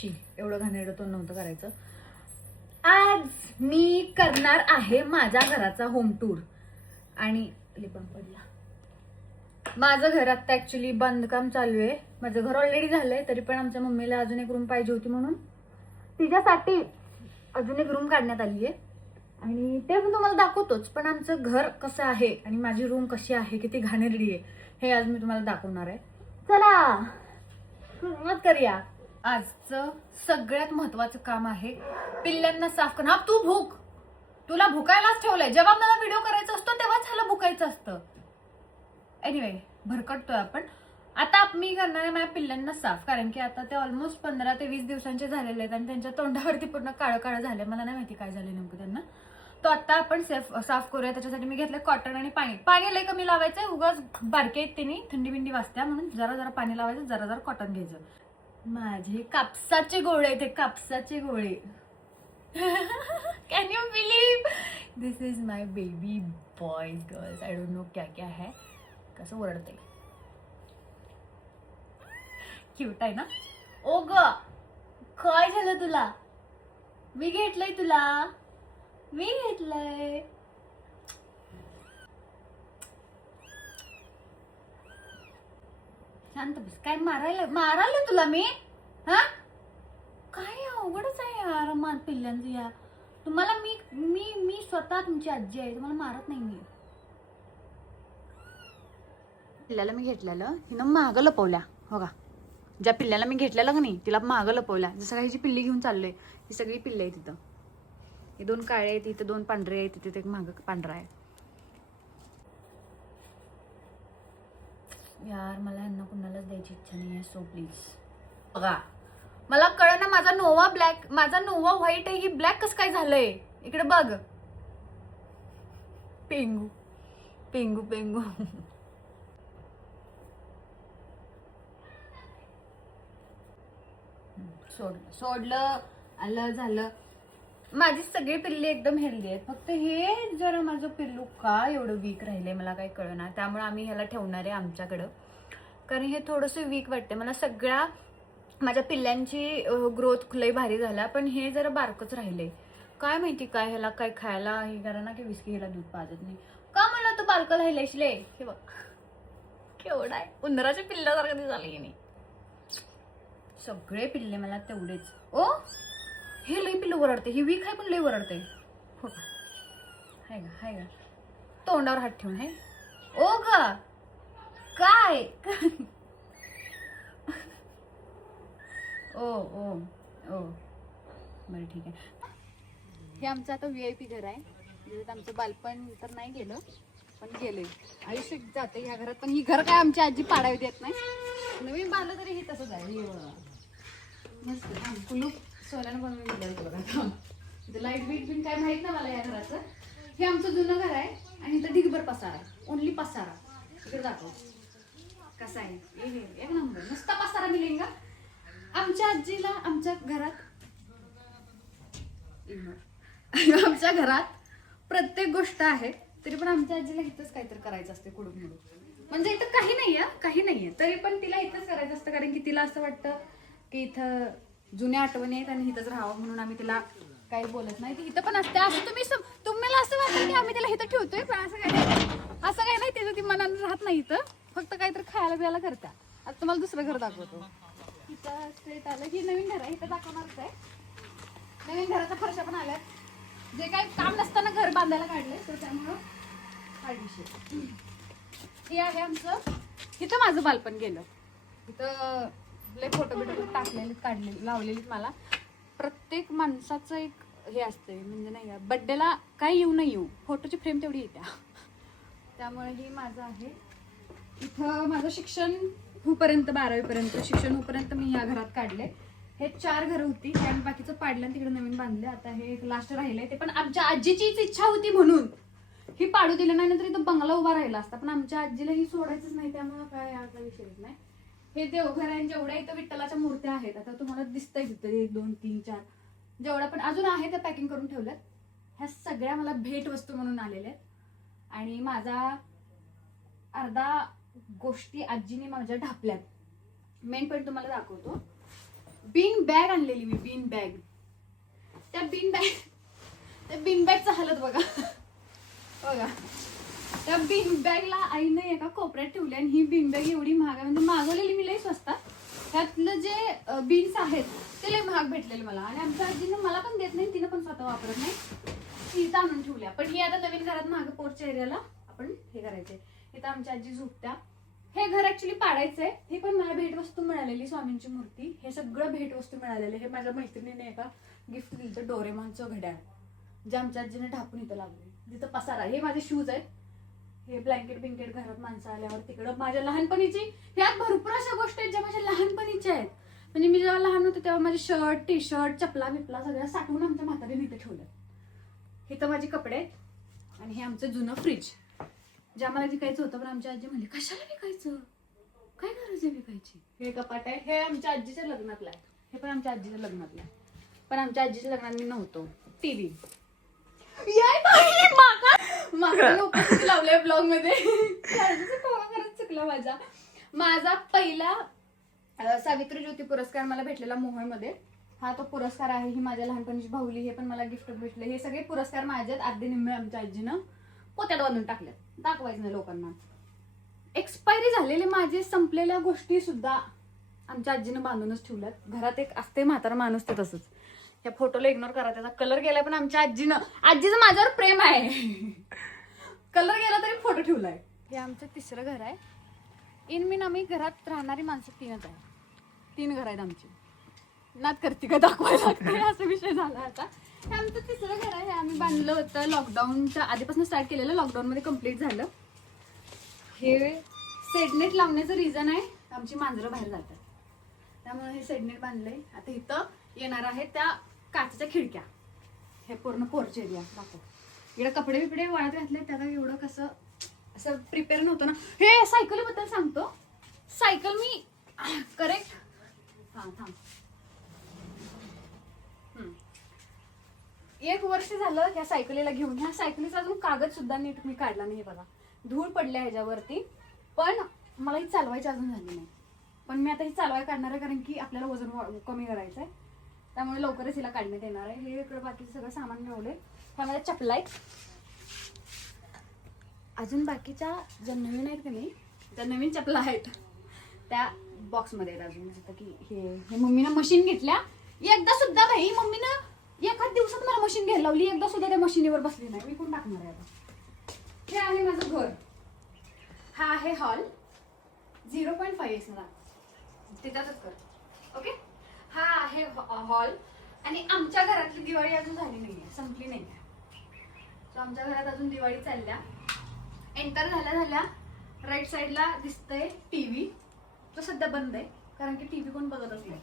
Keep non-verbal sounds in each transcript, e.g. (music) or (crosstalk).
शी एवढं घाणेरडं तोंड नव्हतं करायचं. आज मी करणार आहे माझ्या घराचा होम टूर आणि लिपण पडला. माझं घर आता ऍक्च्युली बांधकाम चालू आहे. माझं घर ऑलरेडी झालंय तरी पण आमच्या मम्मीला अजून एक रूम पाहिजे होती म्हणून. तिच्यासाठी अजून एक रूम काढण्यात आली आहे. आणि ते पण तुम्हाला दाखवतोच पण आमचं घर कसं आहे आणि माझी रूम कशी आहे किती घाणेरडी आहे हे आज मी तुम्हाला दाखवणार आहे. चला सुरुवात करूया. आजचं सगळ्यात महत्वाचं काम आहे पिल्ल्यांना साफ करणं. हा तू भूक. तुला भुकायलाच ठेवलंय. जेव्हा मला व्हिडिओ करायचा असतो तेव्हाच ह्याला भुकायचं असतं. एनिवे भरकटतोय आपण. आता मी करणार आहे माझ्या पिल्ल्यांना साफ कारण की आता ते ऑलमोस्ट पंधरा ते वीस दिवसांचे झालेले आहेत आणि त्यांच्या तोंडावरती पूर्ण काळं काळं झालं मला नाही माहिती काय झालं नेमकं त्यांना. तो आता आपण सेफ साफ करूया. त्याच्यासाठी मी घेतलं कॉटन आणि पाणी. पाणी लय कमी लावायचं उगाच बारके आहेत त्यांनी थंडी बिंडी वाजत्या म्हणून जरा जरा पाणी लावायचं जरा जरा कॉटन घ्यायचं. माझे कापसाचे गोळे ते कापसाचे गोळे. Can you believe this is my baby boys girls I don't know क्या क्या है. कसं ओरडते क्यूट आहे ना? ओ ग काय झालं तुला? मी घेतलंय तुला. मी घेतलंय. शांत बस. काय मारायला मारायला तुला मी? हा? काय अवघडच आहे यार मार पिल्ल्यांचं या. तुम्हाला मी मी मी स्वतः तुमची आजी आहे. तुम्हाला मारत नाही मी. पिल्ल्याला मी घेतलेलं हिनं मागं लपवल्या. हो का? ज्या पिल्ल्याला मी घेतलेलं का नाही तिला मागं लपवल्या. जसं काही जी पिल्ली घेऊन चाललोय ही सगळी पिल्ले आहे तिथं हे दोन काळे आहेत इथं दोन पांढरे आहेत तिथे एक मागं पांढरा आहे. यार मला ह्यांना कुणालाच द्यायची इच्छा नाही आहे सो प्लीज बघा मला कळ ना माझा नोवा ब्लॅक माझा नोवा व्हाईट आहे ही ब्लॅक कसं काय झालंय? इकडे बघ. पेंगू पेंगू पेंगू. सोडलं सोडलं आलं झालं. माझी सगळी पिल्ली एकदम हेल्दी आहेत. फक्त हे जरा माझं पिल्लू का एवढं वीक राहिले मला काही कळणार त्यामुळे आम्ही ह्याला ठेवणार आहे आमच्याकडं. कारण हे थोडंसं वीक वाटते मला सगळ्या माझ्या पिल्ल्यांची ग्रोथ लई भारी झाला पण हे जरा बारकच राहिले काय माहिती काय ह्याला काय खायला हे करा ना की विस्की ह्याला दूध पाजत नाही. का मला तू बारकं राहिलेशले हे बघ. केवढा आहे. उंदराच्या पिल्ल्यासारखं झालं की नाही सगळे पिल्ले मला तेवढेच. ओ हे लई पिल्लू वरडते ही वीक आहे पण लई वरडते. हो का? हाय का हाय का तोंडावर हात ठेवून आहे ओ ग काय? ओ ओ ओ. बरं ठीक आहे. हे आमचं आता व्ही आय पी घर आहे. म्हणजे आमचं बालपण तर नाही गेलं पण गेले आयुष्य जाते ह्या घरात पण ही घर काय आमची आजी पाडावी देत नाही. नवीन बांधलं तरी हे तसंच आहे. मस्त कुलूप. सोन्यानं बनवून दिलं बघा. थांब. इथं लाइट बीट बिन काय माहीत ना मला या घराचं. हे आमचं जुनं घर आहे आणि इथं ढिगभर पसारा आहे. ओनली पसारा. इकडे दाखव. कसा आहे? एक नंबर. नुसता पसारा मिळेल का आमच्या आजीला आमच्या घरात आमच्या घरात प्रत्येक गोष्ट आहे तरी पण आमच्या आजीला इथंच काहीतरी करायचं असते कुडूक म्हणून म्हणजे इथं काही नाही आहे काही नाही आहे तरी पण तिला इथंच करायचं असतं कारण की तिला असं वाटतं की इथं जुन्या आठवणी आहेत आणि इथंच राहावं म्हणून आम्ही तिला काही बोलत नाही. ती इथं पण असते. असं तुम्ही सम- तुम्हाला असं वाटतं की आम्ही तिला इथं ठेवतोय पण असं काही नाही. असं काही नाही तिचं ती मनानं राहत नाही इथं. फक्त काहीतरी खायला बियायला करता आता तुम्हाला दुसरं घर दाखवतो. इथं स्ट्रेट आलं. ही नवीन घर आहे. इथं दाखवणारच आहे. नवीन घराचा फरशा पण आल्यात जे काही काम नसताना घर बांधायला काढले तर त्यामुळं विषय हे आहे आमचं. इथं माझं बालपण गेलं. इथं लय फोटो बिटो टाकलेले काढले लावलेले मला. प्रत्येक माणसाचं एक हे असतंय म्हणजे नाही का बड्डेला काय येऊ नाही येऊ फोटोची फ्रेम तेवढी येत्या. त्यामुळे ही माझं आहे. इथं माझं शिक्षण होपर्यंत बारावीपर्यंत शिक्षण होपर्यंत मी या घरात काढले. हे चार घरं होती आणि बाकीचं पाडलं आणि तिकडे नवीन बांधले. आता हे एक लास्ट राहिलंय ते. पण आमच्या आजीचीच इच्छा होती म्हणून. ही पाडू दिलं नाही नंतर इथं बंगला उभा राहिला असता. पण आमच्या आजीला ही सोडायचंच नाही त्यामुळे काय याचा विषयच नाही. हे देवघर आहे इथं विठ्ठलाच्या मूर्त्या आहेत आता तुम्हाला दिसतंय तिथं एक दोन तीन चार जेवढ्या पण अजून आहे त्या पॅकिंग करून ठेवल्यात. ह्या सगळ्या मला भेट वस्तू म्हणून आलेल्या आहेत. आणि माझा अर्धा गोष्टी आजीने माझ्या ढापल्यात. मेन पॉईंट तुम्हाला दाखवतो. बीन बॅग आणलेली मी बीन बॅग त्या बीन बॅग त्या बीन बॅगचा हालत बघा. बघा. त्या बीन आईनं एका कोपऱ्यात ठेवली आणि ही बीन बॅग एवढी महाग आहे. म्हणजे मागवलेली मी लई स्वस्तात त्यातलं जे बीन्स आहेत ते लई महाग भेटलेले मला. आणि आमच्या आजीनं मला पण देत नाही तिनं पण स्वतः वापरत नाही. ती आणून ठेवल्या. पण ही आता नवीन घरात मागं पोरच्या एरियाला आपण हे करायचंय. इथं आमची आजी झोपत्या. हे घर ऍक्च्युली पाडायचंय. हे पण मला भेटवस्तू मिळालेली स्वामींची मूर्ती. हे सगळं भेटवस्तू मिळालेले हे माझ्या मैत्रिणीने एका गिफ्ट दिलं डोरेमॉनचं घड्याळ. जे आमच्या आजीने ढापून इथं लागले जिथं पसारा हे माझे शूज आहेत. हे ब्लँकेट बिंकेट घरात माणसं आल्यावर तिकडं. माझ्या लहानपणीची ह्यात भरपूर अशा गोष्टी आहेत ज्या माझ्या लहानपणीच्या आहेत. म्हणजे मी जेव्हा लहान होते तेव्हा माझे शर्ट टी शर्ट चपला बिपला सगळ्या साठवून आमच्या म्हातारीने इथे ठेवलं हे तर माझे कपडे आहेत. आणि हे आमचं जुनं फ्रीज जे आम्हाला विकायचं होतं पण आमच्या आजी म्हणली कशाला विकायचं? काय गरज आहे विकायची? हे कपाट आहे. हे आमच्या आजीच्या लग्नातलं आहे. हे पण आमच्या आजीच्या लग्नातलं आहे. पण आमच्या आजीच्या लग्नात मी नव्हतो. माका लावलंय ब्लॉगमध्ये. चुकलं माझा. माझा पहिला सावित्री ज्योती पुरस्कार मला भेटलेला मोहोळमध्ये. हा तो पुरस्कार आहे ही माझ्या लहानपणीची भाऊली हे पण मला गिफ्ट भेटले. हे सगळे पुरस्कार माझ्यात अर्धे निम्मे आमच्या आजीनं पोत्यात बांधून टाकले दाखवायचं नाही लोकांना. एक्सपायरी झालेले माझे संपलेल्या गोष्टी सुद्धा आमच्या आजीनं बांधूनच ठेवल्यात. घरात एक असते म्हातारा माणूस ते तसंच. या फोटोला इग्नोर करा त्याचा कलर गेलाय पण आमच्या आजीनं. आजीचं माझ्यावर प्रेम आहे. कलर गेला तरी फोटो ठेवलाय. हे आमचं तिसरं घर आहे. इन मीन आम्ही घरात राहणारी माणसं तीनच आहे. तीन घर आहेत आमची. नात करते का दाखवायला लागते? (laughs) असा विषय झाला आता. हे आमचं तिसरं घर आहे. हे आम्ही बांधलं होतं लॉकडाऊनच्या आधीपासून स्टार्ट केलेलं लॉकडाऊनमध्ये कंप्लीट झालं. हे सेडनेट लावण्याचं रिझन आहे आमची मांजरं बाहेर जातात. त्यामुळे हे सेडनेट बांधलंय. आता इथं येणार आहे त्या काचेच्या खिडक्या. हे पूर्ण पोर्च एरिया दाखव. इकडे कपडे बिपडे वाळत घातले त्याला एवढं कसं असं प्रिपेअर नव्हतं ना. हे सायकलीबद्दल सांगतो. सायकल मी करेक्ट हां थांब. एक वर्ष झालं ह्या सायकलीला घेऊन. ह्या सायकलीचा अजून कागद सुद्धा नीट मी काढला नाही बघा. धूळ पडल्या ह्याच्यावरती. पण मला ही चालवायची अजून झाली नाही. पण मी आता ही चालवाय काढणार आहे कारण की आपल्याला वजन कमी करायचं आहे त्यामुळे लवकरच हिला काढण्यात येणार आहे. हे इकडं बाकीचं सगळं सामान मिळवले त्यामध्ये चपला आहेत अजून बाकीच्या ज्या नवीन आहेत का नाही त्या नवीन चपला आहेत. त्या बॉक्समध्ये आहेत अजून. जसं की हे हे मम्मीनं मशीन घेतल्या. एकदा सुद्धा भाई मम्मीनं एखाद दिवसात मला मशीन घ्यायला लावली. एकदा सुद्धा त्या मशीनीवर बसली नाही. विकून टाकणार आहे आता? हे आहे माझं घर. हा आहे हॉल झिरो पॉईंट फाईव्ह असणार तिथंच कर. ओके हा आहे हॉल. आणि आमच्या घरातली दिवाळी अजून झाली नाहीये संपली नाही सो आमच्या घरात अजून दिवाळी चालल्या. एंटर झाल्या झाल्या. राईट साईडला दिसतंय टीव्ही तो सध्या बंद आहे कारण की टीव्ही कोण बघतच नाही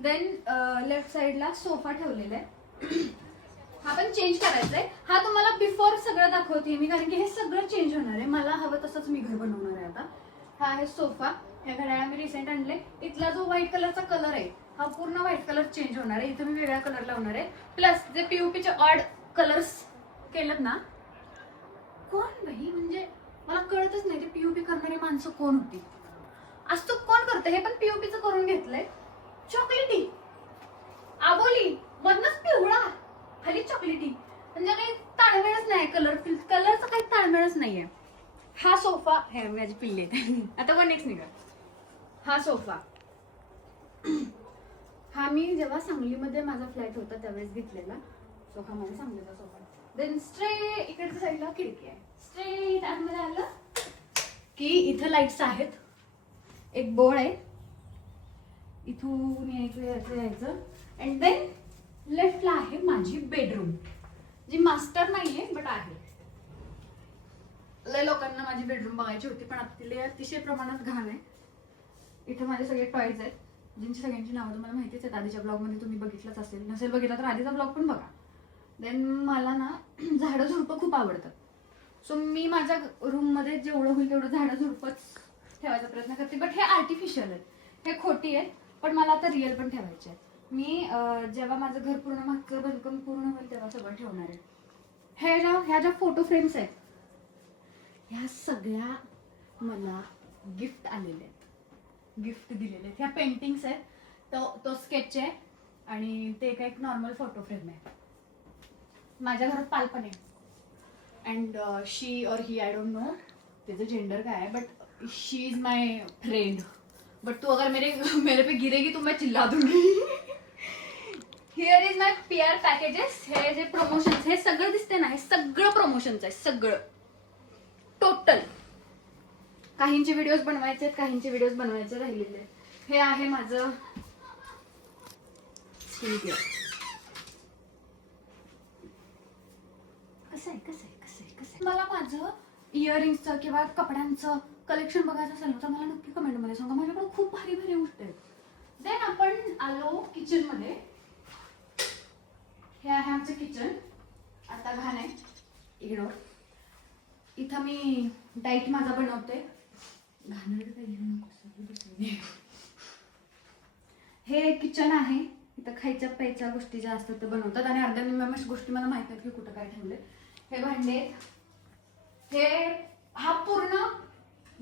देन लेफ्ट साईडला सोफा ठेवलेला आहे. (clears throat) हा पण चेंज करायचा आहे. हा तुम्हाला बिफोर सगळं दाखवते मी कारण की हे सगळं चेंज होणार आहे. मला हवं तसंच मी घर बनवणार आहे आता. हा आहे सोफा ह्या घड्याळा मी रिसेंट आणले इथला जो व्हाईट कलरचा कलर आहे हा पूर्ण व्हाईट कलर चेंज होणार आहे. इथं मी वेगळा कलर लावणार आहे. प्लस जे पीओपीचे ऑड कलर्स केलेत ना कोण बाई? म्हणजे मला कळतच नाही ते पीओपी करणारी माणसं कोण होती. असं कोण करतं? हे पण पीओपीचं करून घेतलंय. चॉकलेटी आबोली. मधनच पिवळा. खाली चॉकलेटी म्हणजे काही ताळमेळच नाही कलर कलरचा काही ताळमेळच नाहीये. हा सोफा हे माझी पिल्ले (laughs) आता वन एक्स निघा. हा सोफा हा मी जेव्हा सांगलीमध्ये माझा फ्लॅट होता त्यावेळेस घेतलेला. सो हा माझा सांगलीचा सोफा देन स्ट्रे इकडच्या साईडला खिडकी आहे. स्ट्रेट आतमध्ये आलं की इथं लाईट्स आहेत. एक बोर्ड आहे. इथून यायचं यायचं यायचं. अँड देन लेफ्टला आहे माझी बेडरूम जी मास्टर नाही आहे बट आहे. लय लोकांना माझी बेडरूम बघायची होती पण आपली अतिशय प्रमाणात घाण आहे. इथे माझे सगळे टॉयज आहेत. ज्यांची सगळ्यांची नावं तुम्हाला माहितीच आहेत आधीच्या ब्लॉगमध्ये तुम्ही बघितलंच असेल. नसेल बघितलं तर आधीचा ब्लॉग पण बघा. देन मला ना (clears throat) झाडं झुडपं खूप आवडतात. सो मी माझ्या रूममध्ये जेवढं होईल तेवढं झाडं झुडपंच ठेवायचा प्रयत्न करते. बट हे आर्टिफिशियल आहेत. हे खोटी आहेत पण मला आता रिअल पण ठेवायचे आहेत. मी जेव्हा माझं घर पूर्ण मागचं बांधकाम पूर्ण होईल तेव्हा सगळं ठेवणार आहे. हे ज्या ह्या ज्या फोटो फ्रेम्स आहेत ह्या सगळ्या मला गिफ्ट आलेल्या आहेत. गिफ्ट दिलेले आहेत. ह्या पेंटिंग्स आहेत. तो तो स्केच आहे. आणि ते काय एक नॉर्मल फोटो फ्रेम आहे. माझ्या घरात पालपण आहे. अँड शी और ही आय डोंट नो त्याचं जेंडर काय आहे but she is my friend but तू अगर मेरे मेरे पे गिरेगी तो मैं चिल्ला दूंगी. Here is my P R packages हे जे प्रमोशन हे सगळं दिसते ना हे सगळं प्रमोशन्स आहे सगळं. टोटल काहींचे व्हिडिओज बनवायचे आहेत काहींचे व्हिडिओज बनवायचे राहिलेले आहेत. हे आहे माझं स्किन केअर कसं आहे कसं आहे कसं आहे कसं आहे? मला माझं इयरिंगचं किंवा कपड्यांचं कलेक्शन बघायचं असेल तर मला नक्की कमेंटमध्ये सांगा. माझ्याकडे खूप भारी भारी गोष्ट आहेत. देन आपण आलो किचनमध्ये हे आहे आमचं किचन आता घाण आहे. इग्नोर इथं मी डाईट माझा बनवते. हे किचन आहे इथं खायच्या प्यायच्या गोष्टी ज्या असतात ते बनवतात. आणि अर्ध्या निम्म्या गोष्टी मला माहीत आहेत की कुठं काय ठेवले हे भांडे हे हा पूर्ण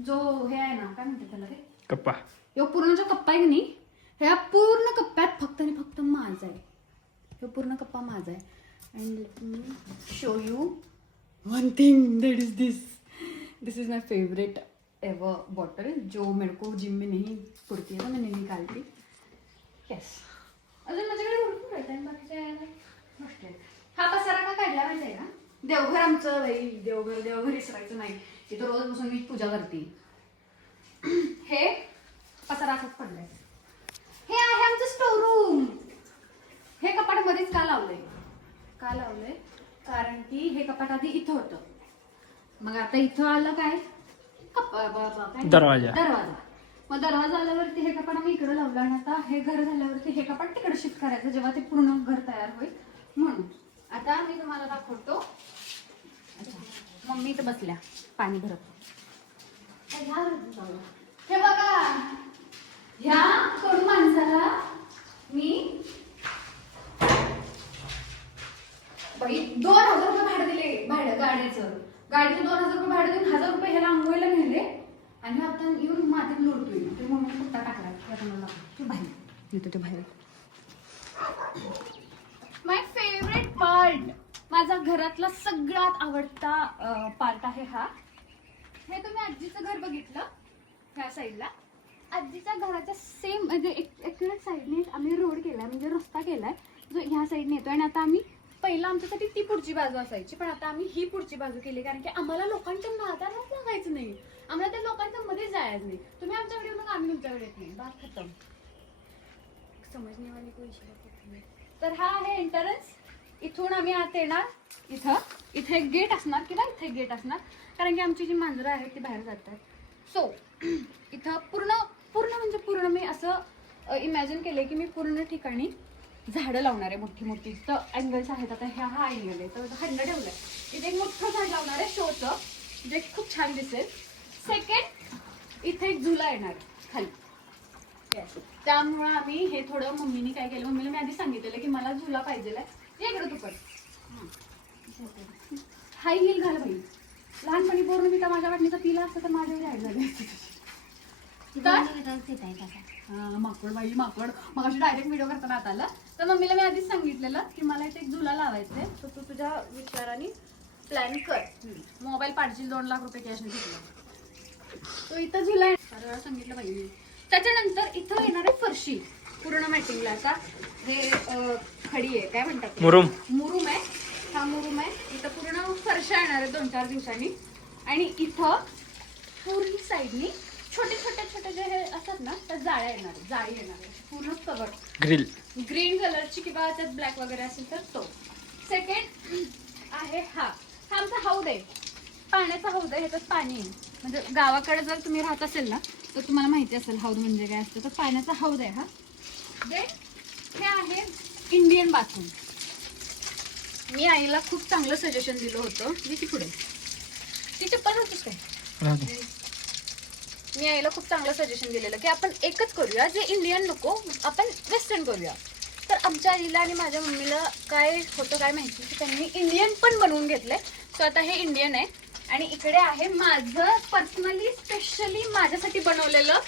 जो हे आहे ना काय म्हणते त्याला रे कप्पा. ह्यो पूर्ण जो कप्पा आहे की नाही ह्या पूर्ण कप्प्यात फक्त आणि फक्त माझा आहे. ह्यो पूर्ण कप्पा माझा आहे. And let me show you one thing that is this this is my favourite ever bottle जो मेरे को जिम में नहीं पड़ती है ना मैं नहीं निकालती। येस अजून माझ्याकडे भरपूर आहेत आणि बाकीच्या गोष्टी आहेत. हा पसारा का काढला माहिती आहे का? देवघर आमचं बाई देवघर देवघर विसरायचं नाही. इथं रोज बसून मी पूजा करते. (clears throat) हे पसारा असंच पडलंय. हे आहे आमचं स्टोर रूम हे कपाट मध्येच का लावलंय? का लावलंय? कारण की हे कपाट आधी इथं होतं. मग आता इथं आलं काय? कप- ब- ब- काय? दरवाजा. दरवाजा. मग दरवाजा आल्यावरती हे कपाट आम्ही इकडे लावलं आणि आता हे घर झाल्यावरती हे कपाट तिकडे शिफ्ट करायचं जेव्हा ते पूर्ण घर तयार होईल म्हणून. आता मी तुम्हाला दाखवतो. अच्छा. मम्मी इथं बसल्या. पाणी भरत. हे बघा. ह्या कडू माणसाला? मी. बाई दोन हजार रुपये भाडं दिले. भाडं गाडीचं. गाडीचं दोन हजार रुपये भाडं देऊन हजार रुपये ह्याला आंघोळीला नेले. आणि आता येऊन मातीत लोटतोय ते मम्मी कुत्ता टाकला. ते बाहेर. येतो ते बाहेर. माय फेवरेट पार्ट माझा घरातला सगळ्यात आवडता पार्ट आहे हा. हे तुम्ही आजीचं घर बघितलं? ह्या साईडला आजीच्या घराच्या सेम म्हणजे एक्युरेट साईडने आम्ही रोड केलाय म्हणजे रस्ता केलाय. जो ह्या साईडने येतो आणि आता आम्ही पहिला आमच्यासाठी ती पुढची बाजू असायची पण आता आम्ही ही पुढची बाजू केली कारण की आम्हाला लोकांच्या नादालाच लागायचं नाही. आम्हाला त्या लोकांच्या मध्ये जायचं नाही. तुम्ही आमच्याकडे येऊ नका आम्ही तुमच्याकडे येत नाही. बात खतम. समजणे वाली कोई शिकत नाही. तर हा आहे एंटरन्स इथून आम्ही आत येणार. इथं. इथे एक गेट असणार किंवा इथे एक गेट असणार. कारण की आमची जी मांजरं आहेत ती बाहेर जातात. सो (clears throat) इथं पूर्ण पूर्ण म्हणजे पूर्ण मी असं इमॅजिन केलंय की मी पूर्ण ठिकाणी झाडं लावणार आहे मोठी मोठी. तर अँगल्स आहेत. आता ह्या हा अँगल आहे. तर हंड ठेवलंय. इथे एक मोठं झाड लावणार आहे शोचं. जे खूप छान दिसेल. सेकंड इथे एक झुला येणार आहे खाली. त्यामुळं आम्ही हे थोडं मम्मीने काय केलं? मम्मीला मी आधी सांगितलेलं की मला झुला पाहिजे इकडं तू पण. हाय हिल घाल बाई. लहानपणी पूर्ण मी तर माझ्या वाटणीचा पिला असतं तर माझ्या हाय झाले माकड बाई माकड. मग अशी डायरेक्ट व्हिडिओ करताना आता आलं. तर मम्मीला मी आधीच सांगितलेलं की मला इथे एक झुला लावायचा आहे तर तू तुझ्या विचाराने प्लॅन कर. मोबाईल पाठशील दोन लाख रुपये कॅशने घेतला. तो इथं झुला आहे. वेळा सांगितलं पाहिजे त्याच्यानंतर इथं येणार आहे फरशी. पूर्ण मॅटिंगला आता हे खडी आहे. काय म्हणतात? मुरुम. मुरुम आहे. हा मुरुम आहे. इथं पूर्ण फरशा येणार आहे दोन चार दिवसांनी. आणि इथं पूर्ण साईडनी छोटे छोटे छोटे जे हे असतात ना त्या जाळ्या येणार आहेत, जाळी येणार आहे पूर्ण कवर. ग्रिल ग्रीन कलरची किंवा त्यात ब्लॅक वगैरे असेल तर तो. सेकंड आहे हा. हा आमचा हौद आहे. पाण्याचा हौद आहे ह्याच्यात पाणी आहे. म्हणजे गावाकडे जर तुम्ही राहत असेल ना तर तुम्हाला माहिती असेल हौद म्हणजे काय असतं. तर पाण्याचा हौद आहे हा. देन हे आहे इंडियन बाथरूम मी आईला खूप चांगलं सजेशन दिलं होतं. जे की पुढे. ती चप्पल होतीस काय? मी आईला खूप चांगलं सजेशन दिलेलं की आपण एकच करूया जे इंडियन नको आपण वेस्टर्न करूया. तर आमच्या आईला आणि माझ्या मम्मीला काय होतं काय माहिती की त्यांनी इंडियन पण बनवून घेतलंय. सो आता हे इंडियन आहे. आणि इकडे आहे माझं पर्सनली स्पेशली माझ्यासाठी बनवलेलं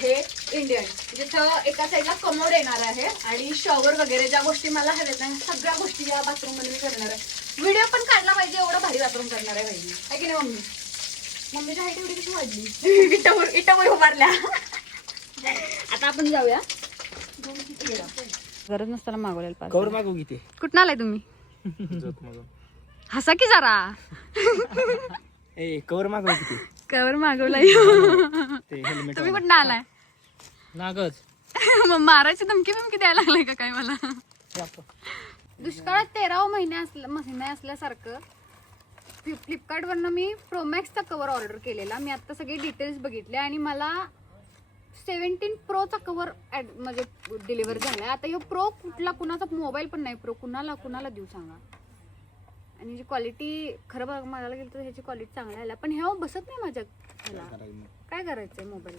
हे म्हणजे इंडियन जिथं एका साईडला कमोड येणार आहे आणि शॉवर वगैरे ज्या गोष्टी मला हव्यात नाही सगळ्या गोष्टी या बाथरूममध्ये मी करणार आहे. व्हिडिओ पण काढला पाहिजे एवढं भारी बाथरूम करणार आहे पाहिजे आहे की नाही मम्मी? मम्मीच्या हाईट एवढी कशी वाढली? (laughs) इटावर इटावर उभारल्या. आता आपण जाऊया. गरज नसताना मागवलेलं कवर मागू किती कुठं आलाय तुम्ही? हसा की जरा. ए कवर मागू किती कवर मागवलाय. तुम्ही कुठं आलाय? नागच. मग मारायची धमकी बिमकी द्यायला लागलाय का काय मला? दुष्काळात तेरावा महिने असल्या महिने असल्यासारखं फ्लिपकार्टवरनं मी प्रोमॅक्सचा कवर ऑर्डर केलेला. मी आता सगळे डिटेल्स बघितले आणि मला सेव्हन्टीन प्रोचा कवर म्हणजे डिलिव्हर झाला आता ह्यो प्रो कुठला कुणाचा मोबाईल पण नाही प्रो कुणाला कुणाला देऊ सांगा? आणि जी क्वालिटी खरं बघ मला गेलं तर ह्याची क्वालिटी चांगली आल्या पण ह्या बसत नाही माझ्या ह्याला काय करायचंय मोबाईल